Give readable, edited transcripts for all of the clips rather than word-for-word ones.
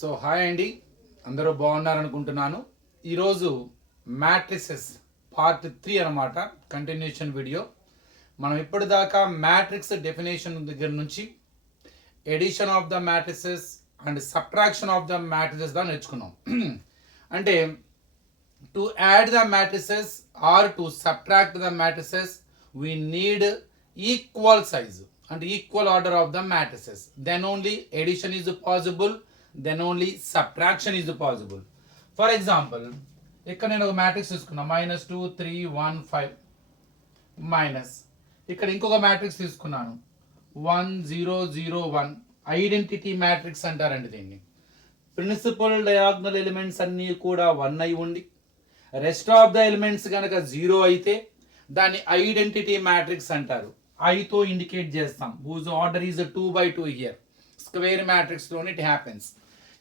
So hi అండి, అందరూ బాగున్నారనుకుంటున్నాను. ఈరోజు మ్యాట్రిసెస్ పార్ట్ 3 అనమాట, కంటిన్యూషన్ వీడియో. మనం ఇప్పటిదాకా మ్యాట్రిక్స్ డెఫినేషన్ దగ్గర నుంచి addition of the matrices and subtraction of the matrices దా నేర్చుకున్నాం. అంటే to add the matrices or to subtract the matrices we need equal size and equal order of the matrices, then only addition is possible, then only subtraction is possible. For example, ఇక్కడ నేను ఒక matrix తీసుకున్నా -2 3 1 5 minus ఇక్కడ ఇంకొక matrix తీసుకున్నాను 1 0 0 1. Identity matrix అంటారండి దీన్ని. Principal diagonal elements అన్నీ కూడా 1 అయి ఉండి రెస్ట్ ఆఫ్ ద ఎలిమెంట్స్ కనుక 0 అయితే దాన్ని ఐడెంటిటీ మ్యాట్రిక్స్ అంటారు. ఐతో ఇండికేట్ చేస్తాం. Whose order is 2/2 here. Square matrix లోనే ఇట్ హ్యాపెన్స్.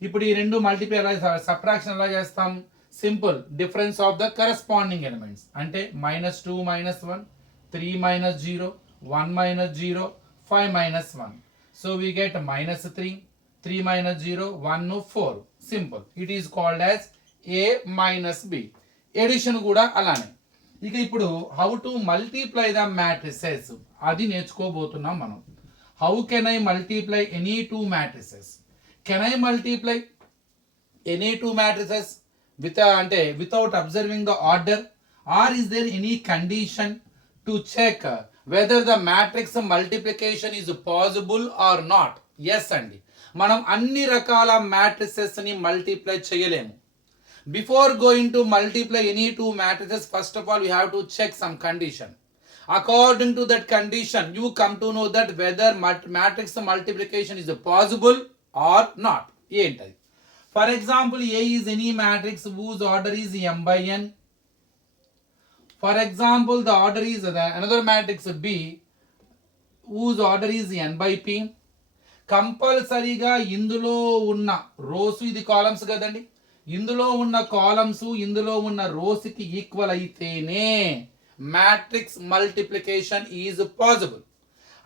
ఇప్పుడు ఈ రెండు మల్టిప్లై ఎలా, సబ్ట్రాక్షన్ ఎలా చేస్తాం? Simple, difference of the corresponding elements. అంటే -2 -1, 3 -0, 1 -0, 5 -1. So we get -3, 3 -0, 1 4. Simple. It is called as A - B. Addition కూడా అలానే. ఇక ఇప్పుడు how to multiply the matrices అది నేర్చుకోబోతున్నాం మనం. How can I multiply any two matrices? Can I multiply any two matrices అంటే without observing the order, or is there any condition to check whether the matrix multiplication is possible or not? Yes అండి, మనం అన్ని రకాల matrices ని multiply చేయలేము. Before going to multiply any two matrices, first of all we have to check some condition. According to that condition, you come to know that whether matrix multiplication is possible or not. ఏంటది? For example, A is any matrix whose order is m by n. For example, the order is another matrix B whose order is n by p. కంపల్సరీగా ఇందులో ఉన్న rose, ఇది columns కదండి, ఇందులో ఉన్న columns ఇందులో ఉన్న రోస్ కి ఈక్వల్ అయితేనే మ్యాట్రిక్స్ మల్టిప్లికేషన్ ఈజ్ పాసిబుల్.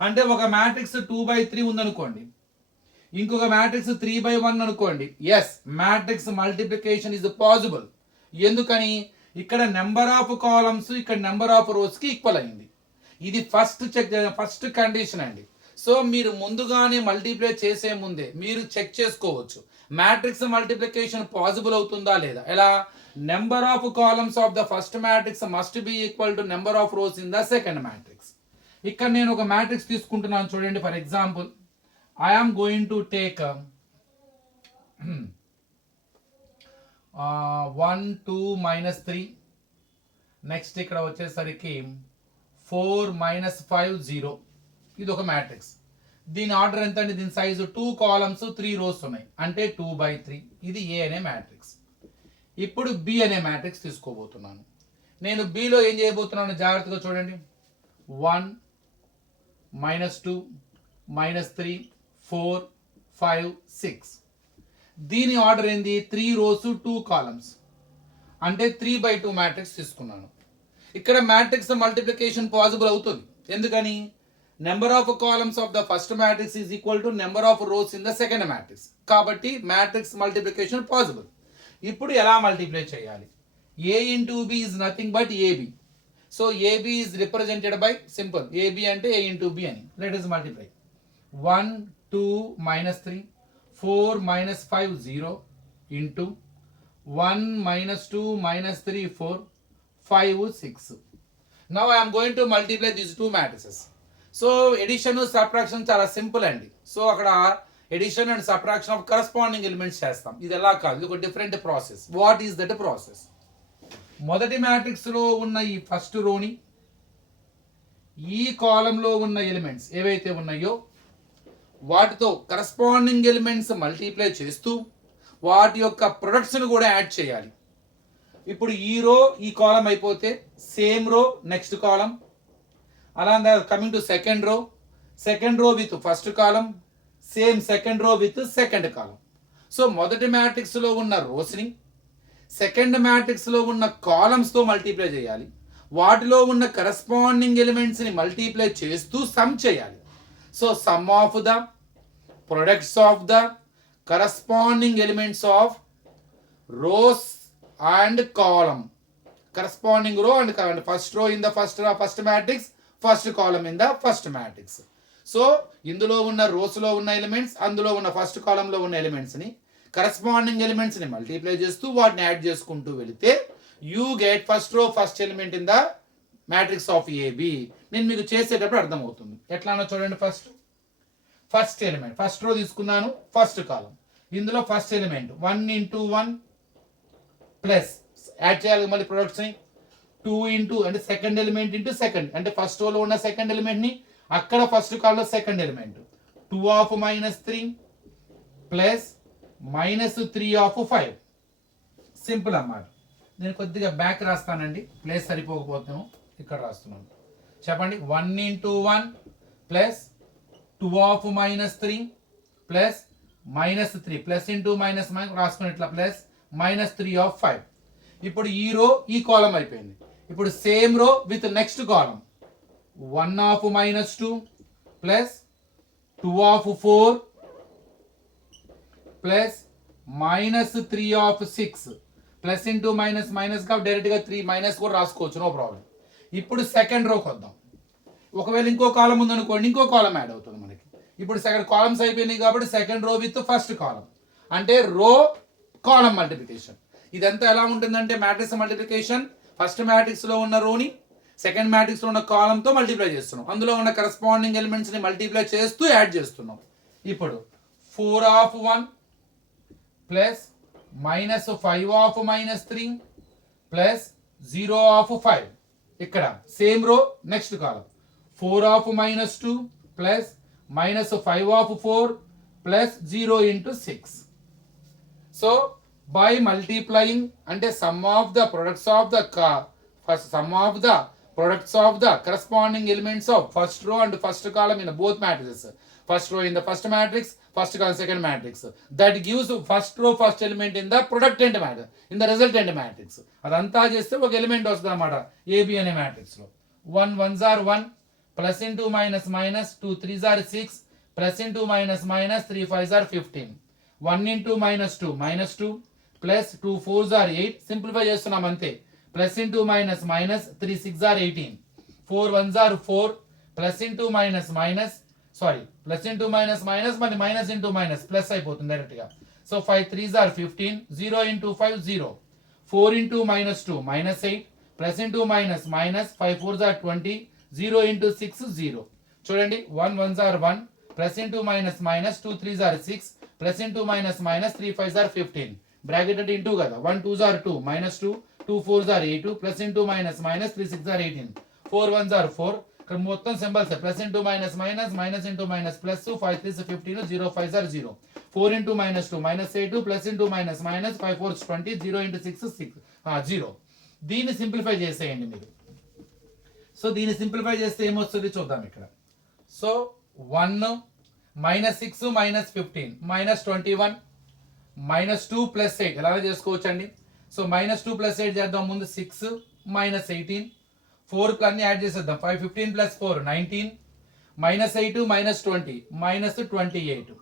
అంటే ఒక మ్యాట్రిక్స్ 2/3 ఉందనుకోండి, ఇంకొక మ్యాట్రిక్స్ 3/1 అనుకోండి, yes, matrix multiplication is possible. ఎందుకని? ఇక్కడ నెంబర్ ఆఫ్ కాలమ్స్ ఇక్కడ నెంబర్ ఆఫ్ రోస్ కి ఈక్వల్ అయింది. ఇది ఫస్ట్ కండిషన్ అండి. సో మీరు ముందుగానే మల్టిప్లై చేసే ముందే మీరు చెక్ చేసుకోవచ్చు మ్యాట్రిక్స్ మల్టిప్లికేషన్ పాసిబుల్ అవుతుందా లేదా. ఎలా? Number of columns of the first matrix must be equal to number of rows in the second matrix. ఇక్కడ నేను ఒక మ్యాట్రిక్స్ తీసుకుంటున్నాను చూడండి. For example, I am going to take 1 2 -3. Next ఇక్కడ వచ్చేసరికి 4 -5 0. ఇది ఒక మ్యాట్రిక్స్. దీని ఆర్డర్ ఎంత అండి? దీని సైజు 2 కాలమ్స్ 3 రోస్ ఉన్నాయి, అంటే 2/3. ఇది ఏ అనే మ్యాట్రిక్స్. ఇప్పుడు బి అనే మ్యాట్రిక్స్ తీసుకోబోతున్నాను. నేను బిలో ఏం చేయబోతున్నాను జాగ్రత్తగా చూడండి. 1 -2 -3 4 5 6. దీని ఆర్డర్ ఏంది? 3 రోస్ 2 కాలమ్స్, అంటే 3/2 మ్యాట్రిక్స్ తీసుకున్నాను. ఇక్కడ మ్యాట్రిక్స్ మల్టిప్లికేషన్ పాసిబుల్ అవుతుంది. ఎందుకని? Number of columns of the first matrix is equal to number of rows in the second matrix. కాబట్టి మ్యాట్రిక్స్ మల్టిప్లికేషన్ పాసిబుల్. ఇప్పుడు ఎలా మల్టిప్లై చేయాలి? A into B is nothing but AB. So AB is represented by simple AB అంటే A into B అని. Let us multiply. 1 2 -3 4 -5 0 into 1 -2 -3 4 5 6. Now I am going to multiply these two matrices. So addition subtraction చాలా simple అండి. So అక్కడ addition and subtraction of corresponding elements చేస్తాం. ఇది ఎలా కాదు, ఇది ఒక different process. What is that process? మొదటి మ్యాట్రిక్స్ లో ఉన్న ఈ ఫస్ట్ రోని ఈ కాలంలో ఉన్న ఎలిమెంట్స్ ఏవైతే ఉన్నాయో వాటితో కరస్పాండింగ్ ఎలిమెంట్స్ మల్టిప్లై చేస్తూ వాటి యొక్క ప్రొడక్ట్స్ను కూడా యాడ్ చేయాలి. ఇప్పుడు ఈ రో ఈ కాలం అయిపోతే సేమ్ రో నెక్స్ట్ కాలం, అలా coming to second row with first column, same second row with second column. So మొదటి మ్యాట్రిక్స్ లో ఉన్న రోస్ ని సెకండ్ మ్యాట్రిక్స్ లో ఉన్న కాలమ్స్ తో మల్టిప్లై చేయాలి. వాటిలో ఉన్న కరస్పాండింగ్ ఎలిమెంట్స్ ని మల్టిప్లై చేస్తూ సమ్ చేయాలి. So some of the products of the corresponding elements of rows and column. Corresponding రో and column. First row in the first matrix, first column in the first matrix. So ఇందులో ఉన్న రోస్లో ఉన్న elements, అందులో ఉన్న first కాలంలో ఉన్న ఎలిమెంట్స్ని, corresponding ఎలిమెంట్స్ని multiply చేస్తూ వాటిని యాడ్ చేసుకుంటూ వెళితే you get first row first element in the matrix of AB. నేను మీకు చేసేటప్పుడు అర్థమవుతుంది ఎట్లానో చూడండి. ఫస్ట్ ఎలిమెంట్, ఫస్ట్ రో తీసుకున్నాను, ఫస్ట్ కాలం. ఇందులో first element 1 into 1 plus add చేయాలి మళ్ళీ ప్రొడక్ట్స్ని 2 into అంటే సెకండ్ ఎలిమెంట్ ఇంటూ సెకండ్ అంటే ఫస్ట్ రోలో ఉన్న సెకండ్ ఎలిమెంట్ని అక్కడ ఫస్ట్ కాలంలో second element 2 of -3 plus -3 of 5. Simple అన్నమాట. నేను కొద్దిగా బ్యాక్ రాస్తానండి, ప్లేస్ సరిపోకపోతాము, ఇక్కడ రాస్తున్నాను. చెప్పండి. 1 into 1 plus 2 of -3 plus -3 plus into minus రాసుకుని ఇట్లా ప్లస్ -3 of 5. ఇప్పుడు ఈ రో ఈ కాలం అయిపోయింది. ఇప్పుడు same row with next column 1 of -2 plus 2 of 4 plus -3 of 6 plus into minus గా డైరెక్ట్గా 3 మైనస్ కూడా రాసుకోవచ్చు, నో ప్రాబ్లం. ఇప్పుడు సెకండ్ రోకి వద్దాం. ఒకవేళ ఇంకో కాలం ఉందనుకోండి, ఇంకో కాలం యాడ్ అవుతుంది మనకి. ఇప్పుడు సెకండ్ కాలమ్స్ అయిపోయినాయి కాబట్టి సెకండ్ రో విత్ ఫస్ట్ కాలం అంటే రో కాలం మల్టిప్లికేషన్. ఇదంతా ఎలా ఉంటుందంటే మ్యాట్రిక్స్ మల్టిప్లికేషన్. ఫస్ట్ మ్యాట్రిక్స్లో ఉన్న రోని సెకండ్ మ్యాట్రిక్స్లో ఉన్న కాలంతో మల్టిప్లై చేస్తున్నాం. అందులో ఉన్న కరస్పాండింగ్ ఎలిమెంట్స్ని మల్టిప్లై చేస్తూ యాడ్ చేస్తున్నాం. ఇప్పుడు 4 of 1 plus -5 of -3 plus 0 of 5. ఇక్కడ సేమ్ రో next column 4 of -2 plus -5 of 4 plus 0 into 6. So by multiplying అంటే sum of the products of the corresponding elements of first row and first column in both matrices. First row in the first matrix, first column second matrix. That gives first row first element in the productant matrix, in the resultant matrix. అదంతా చేస్తే ఒక element వస్తుంది అన్నమాట AB అనే matrix లో. 1 1s are 1 plus into minus 2 3s are 6 plus into minus 3 5s are 15. 1 into -2 plus 2 4s are 8. Simplify చేస్తున్నాం అంతే. Plus into minus 3 6s are 18. 4 1s are 4 plus into plus into minus మరి minus into minus plus అయిపోతుంది direct గా. So 5 3s are 15. 0 into 5 0. 4 into -2 -8 plus into minus 5 4s are 20. 0 into 6 0. చూడండి. 1 1s are 1 plus into minus 2 3s are 6 plus into minus 3 5s are 15. Bracket అంటే into కదా. 1 2s are 2 -2 2 4s are 8 plus into minus 3 6 are 18. 4 1s are 4. ఇక్కడ మొత్తం symbols plus into minus into minus plus 5 3s 15 0 5s are 0. 4 into -2 -8 plus into minus 5 4s 20. 0 into 6 0. దీన్ని simplify చేసేయండి మీరు. So దీన్ని simplify చేస్తే ఏమొస్తుంది చూద్దాం ఇక్కడ. సో 1 -6 -15 -21 -2 ప్లస్ 8 ఎలా చేసుకోవచ్చండి. సో -2 ప్లస్ 8 చేద్దాం. ముందు 6 -18 4 అన్ని యాడ్ చేసేద్దాం. 5 15 plus 4 19 -8 -20 -28.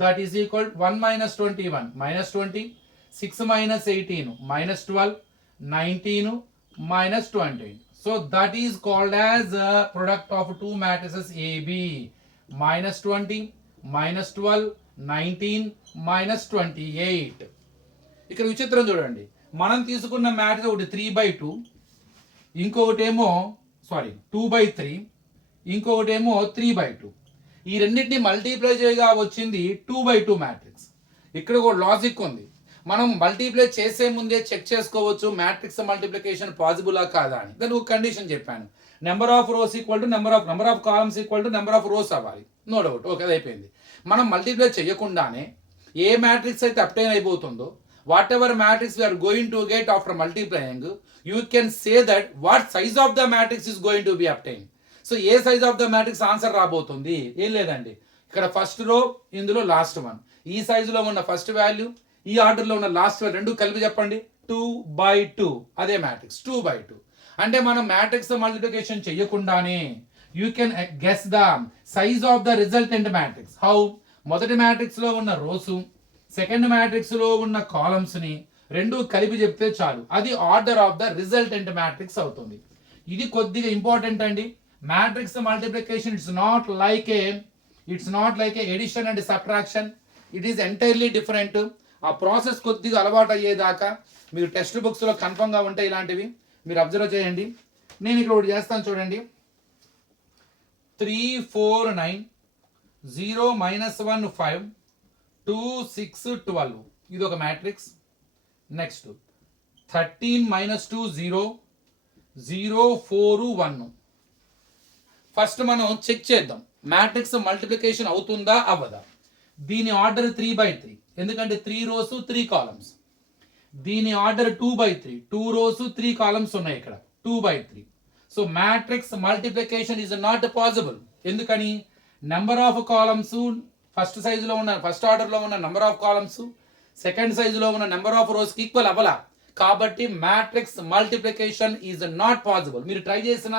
That is equal 1 -21 -20 6 -18 -12 19 -20. So that is called as a product of two matrices AB. -20 -12 19 -28. ఇక్కడ విచిత్రం చూడండి. మనం తీసుకున్న మ్యాట్రిక్స్ ఒకటి 3/2, ఇంకొకటేమో 2/3, ఇంకొకటేమో 3/2. ఈ రెండింటిని మల్టీప్లై చేయగా వచ్చింది 2/2 మ్యాట్రిక్స్. ఇక్కడ ఒక లాజిక్ ఉంది. మనం మల్టీప్లై చేసే ముందే చెక్ చేసుకోవచ్చు మ్యాట్రిక్స్ మల్టిప్లికేషన్ పాసిబులా కాదా అని. దానికి ఒక కండిషన్ చెప్పాను. Number of rows equal to number of columns equal to number of rows అవ్వాలి. No doubt. ఓకే, అది అయిపోయింది. మనం మల్టిప్లై చేయకుండానే ఏ మ్యాట్రిక్స్ అయితే అప్టైన్ అయిపోతుందో whatever matrix we are going to get after multiplying, you can say that what size of the matrix is going to be obtain. So ఏ size of the matrix answer రాబోతుంది. ఏం లేదండి, ఇక్కడ first row, ఇందులో last one, ఈ సైజులో ఉన్న first value, ఈ ఆర్డర్లో ఉన్న లాస్ట్ వాల్యూ, రెండు కలిపి చెప్పండి. 2/2 అదే మ్యాట్రిక్స్. 2/2 అంటే మనం మ్యాట్రిక్స్ మల్టిప్లికేషన్ చేయకుండానే you can guess the size of the resultant matrix. How? మొదటి మ్యాట్రిక్స్ లో ఉన్న రోసు, సెకండ్ మ్యాట్రిక్స్ లో ఉన్న కాలమ్స్ ని రెండు కలిపి చెప్తే చాలు, అది order of the resultant matrix అవుతుంది. ఇది కొద్దిగా ఇంపార్టెంట్ అండి. Matrix multiplication it's not like a addition and subtraction, it is entirely different. ఆ ప్రాసెస్ కొద్దిగా అలవాటు అయ్యేదాకా మీరు టెక్స్ట్ బుక్స్లో కన్ఫర్మ్గా ఉంటాయి, ఇలాంటివి మీరు అబ్జర్వ్ చేయండి. నేను ఇక్కడ ఒకటి చేస్తాను చూడండి. 3 4 9 0 -1 5 2 6 12 ఇది ఒక మ్యాట్రిక్స్. నెక్స్ట్ 13 -2 0 0 4 1. ఫస్ట్ మనం చెక్ చేద్దాం మ్యాట్రిక్స్ మల్టిప్లికేషన్ అవుతుందా అవ్వదా. దీని ఆర్డర్ 3/3, ఎందుకంటే 3 rows 3 columns. దీని ఆర్డర్ 2/3, 2 rows 3 columns ఉన్నాయి ఇక్కడ, 2/3. So matrix multiplication is not possible. ఎందుకని? నెంబర్ ఆఫ్ కాలమ్స్ ఫస్ట్ సైజులో ఉన్న ఫస్ట్ ఆర్డర్లో ఉన్న నెంబర్ ఆఫ్ కాలమ్స్ సెకండ్ సైజులో ఉన్న నెంబర్ ఆఫ్ రోస్కి ఈక్వల్ అవ్వలా. కాబట్టి matrix multiplication is not possible. మీరు ట్రై చేసిన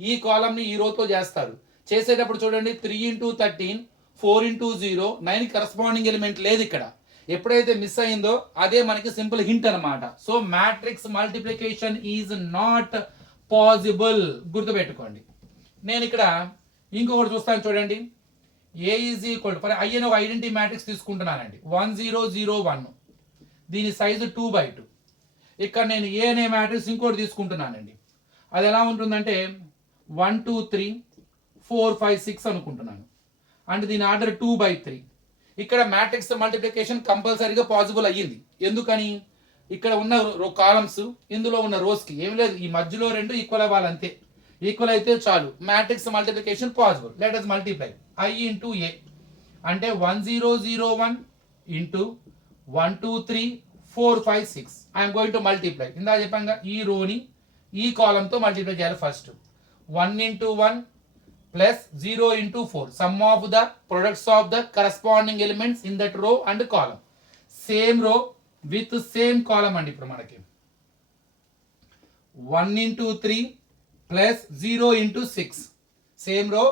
ఈ కాలమ్ని ఈ రోతో చేస్తారు, చేసేటప్పుడు చూడండి 3 × 13 4 × 0 9 కరస్పాండింగ్ ఎలిమెంట్ లేదు ఇక్కడ. ఎప్పుడైతే మిస్ అయిందో అదే మనకి సింపుల్ హింట్ అనమాట. So matrix multiplication is not possible, గుర్తుపెట్టుకోండి. నేను ఇక్కడ ఇంకొకటి చూస్తాను చూడండి. ఏ ఈజ్ ఈక్వల్ ఫర్ ఐ అని ఒక ఐడెంటిటీ మ్యాట్రిక్స్ తీసుకుంటున్నానండి, 1 0 0 1. దీని సైజు 2/2. ఇక్కడ నేను ఏ అనే మ్యాట్రిక్స్ ఇంకోటి తీసుకుంటున్నానండి. అది ఎలా ఉంటుందంటే 1 2 3 4 5 6 అనుకుంటున్నాను. అంటే దీని ఆర్డర్ 2/3. ఇక్కడ మ్యాట్రిక్స్ మల్టిప్లికేషన్ కంపల్సరీగా పాసిబుల్ అయ్యింది. ఎందుకని? ఇక్కడ ఉన్న కాలమ్స్ ఇందులో ఉన్న రోస్కి ఏం లేదు, ఈ మధ్యలో రెండు ఈక్వల్ అవ్వాలంతే. ఈక్వల్ అయితే చాలు, matrix multiplication possible. Let us multiply I into A అంటే 1 0 0 1 into 1 2 3 4 5 6. I'm going to multiply. ఇందా చెప్పంగా ఈ రోని ఈ కాలంతో మల్టిప్లై చేయాలి. First 1 into 1 plus 0 into 4, sum of the products of the corresponding elements in that row and column. Same row with same column అండి. ఇప్పుడు మనకి 1 into 3 plus 0 into 6 same రో.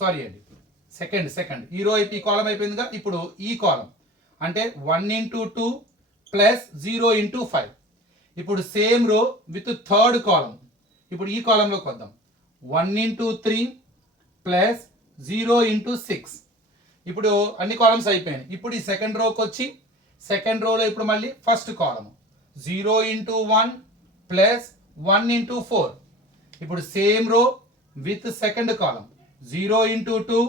Sorry అండి, సెకండ్ ఈ రో ఈ కాలం అయిపోయిందిగా. ఇప్పుడు ఈ కాలం అంటే 1 into 2 plus 0 into 5. ఇప్పుడు సేమ్ రో విత్ థర్డ్ కాలం. ఇప్పుడు ఈ కాలంలోకి వద్దాం. 1 into 3 ప్లస్ 0 into 6. ఇప్పుడు అన్ని కాలమ్స్ అయిపోయినాయి. ఇప్పుడు ఈ సెకండ్ రోకి వచ్చి సెకండ్ రోలో ఇప్పుడు మళ్ళీ first column 0 into 1 plus 1 into 4. ఇప్పుడు same row with second column 0 into 2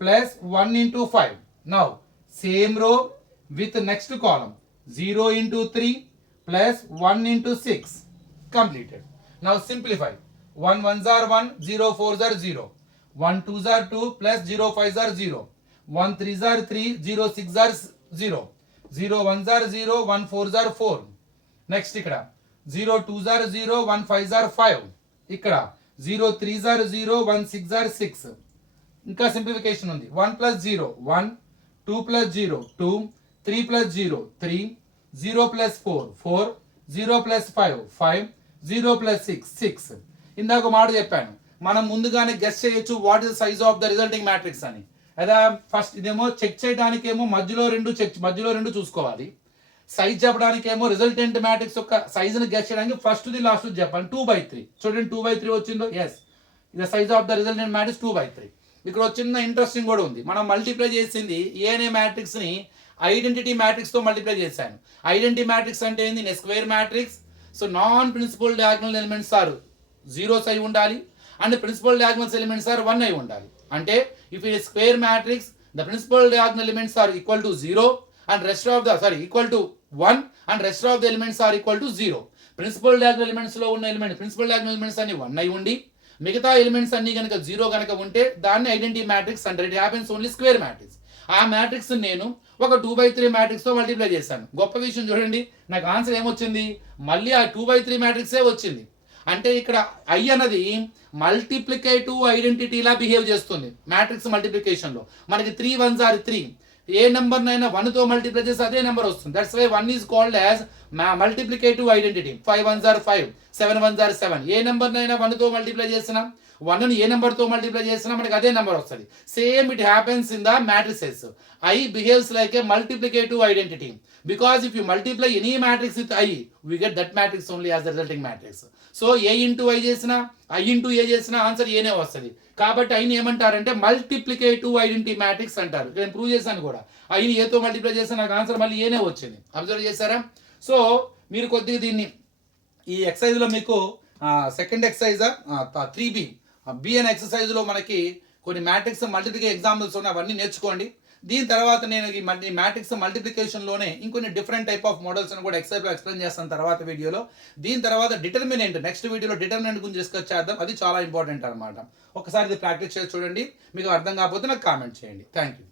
plus 1 into 5. Now same row with next column 0 into 3 plus 1 into 6. Completed. Now simplify. 1 1s are 1, 0 4s are 0. 1 2s are 2 plus 0 5s are 0. 1 3s are 3, 0 6s are 0. 0 1s are 0, 1 4s are 4. Next ఇక్కడ 0 2s are 0, 1 5s are 5. ఇక్కడ 0 3s are 0, 1 6s are 6. ఇంకా simplification ఉంది. 1 plus 0 1, 2 plus 0 2, 3 plus 0 3, 0 plus 4 4, 0 plus 5 5, 0 plus 6 6. ఇందాక మాట చెప్పాను, మనం ముందుగానే guess చేయొచ్చు what is size of the resulting matrix అని. అదా ఫస్ట్ ఇదేమో చెక్ చేయడానికి ఏమో మధ్యలో రెండు చూసుకోవాలి. సైజ్ చెప్పడానికి ఏమో రిజల్టెంట్ మ్యాట్రిక్స్ యొక్క సైజుని గెస్ చేయడానికి ఫస్ట్ ది లాస్ట్ చెప్పాలి. 2/3 చూడండి, 2/3 వచ్చిందో. ఎస్, ఇది size of the resultant matrix 2/3. ఇక్కడ చిన్న ఇంట్రెస్టింగ్ కూడా ఉంది. మనం మల్టిప్లై చేసింది ఏ అనే మ్యాట్రిక్స్ ని ఐడెంటిటీ మ్యాట్రిక్స్ తో మల్టిప్లై చేశాను. ఐడెంటిటీ మ్యాట్రిక్స్ అంటే ఏంది? Square matrix. So non principal diagonal elements are zeros అయి ఉండాలి and principal diagonal elements are 1 అయి ఉండాలి. అంటే if it square matrix the principal diagonal elements are equal to 0 and rest of the equal to 1 and rest of the elements are equal to 0. Principal diagonal elements లో ఉన్న element principal diagonal elements అన్ని 1 అయి ఉండి మిగతా elements అన్ని కనుక 0 కనుక ఉంటే దాన్ని ఐడెంటిటీ మ్యాట్రిక్స్ అంటారు. It happens only square matrix. ఆ మ్యాట్రిక్స్ నేను ఒక 2/3 మ్యాట్రిక్స్ తో మల్టిప్లై చేశాను. గొప్ప విషయం చూడండి, నాకు ఆన్సర్ ఏమొచ్చింది? మళ్ళీ ఆ 2/3 మ్యాట్రిక్సే వచ్చింది. అంటే ఇక్కడ ఐ అన్నది మల్టిప్లికేటివ్ ఐడెంటిటీలా బిహేవ్ చేస్తుంది మ్యాట్రిక్స్ మల్టిప్లికేషన్ లో. మనకి 3 1s are 3, ఏ నెంబర్ నైనా 1 తో మల్టిప్లై చేస్తే అదే నెంబర్ వస్తుంది. That's why 1 is called as multiplicative identity. 5 1s are 5, 7 1 జార్ 7. ఏ నెంబర్నైనా 1తో మల్టిప్లై చేసినా 1ని ఏ నెంబర్తో మల్టిప్లై చేసినా మనకి అదే నెంబర్ వస్తుంది. Same it happens in the matrices. I behaves like a multiplicative identity because if you multiply any matrix with I, we get that matrix only as the resulting matrix. So A into I చేసినా I into A చేసినా answer ఏనే వస్తుంది. కాబట్టి ఐని ఏమంటారంటే multiplicative identity matrix అంటారు. నేను prove చేశాను కూడా. ఐని ఏతో మల్టిప్లై చేస్తే నాకు ఆన్సర్ మళ్ళీ ఏనే వచ్చింది. అబ్జర్వ్ చేశారా? సో మీరు కొద్దిగా దీన్ని ఈ ఎక్సర్సైజ్లో మీకు సెకండ్ ఎక్సర్సైజ్ 3B బి అనే ఎక్సర్సైజ్లో మనకి కొన్ని మ్యాట్రిక్స్ మల్టిప్లికేషన్ ఎగ్జాంపుల్స్ ఉన్నాయి, అవన్నీ నేర్చుకోండి. దీని తర్వాత నేను ఈ మ్యాట్రిక్స్ మల్టిప్లికేషన్లోనే ఇంకొన్ని డిఫరెంట్ టైప్ ఆఫ్ మోడల్స్ అని కూడా ఎక్సైజ్లో ఎక్స్ప్లెయిన్ చేస్తాను తర్వాత వీడియోలో. దీని తర్వాత డిటర్మినెంట్, నెక్స్ట్ వీడియోలో డిటర్మినెంట్ గురించి డిస్కస్ చేద్దాం. అది చాలా ఇంపార్టెంట్ అనమాట. ఒకసారి ఇది ప్రాక్టీస్ చేసి చూడండి. మీకు అర్థం కాకపోతే నాకు కామెంట్ చేయండి. Thank you.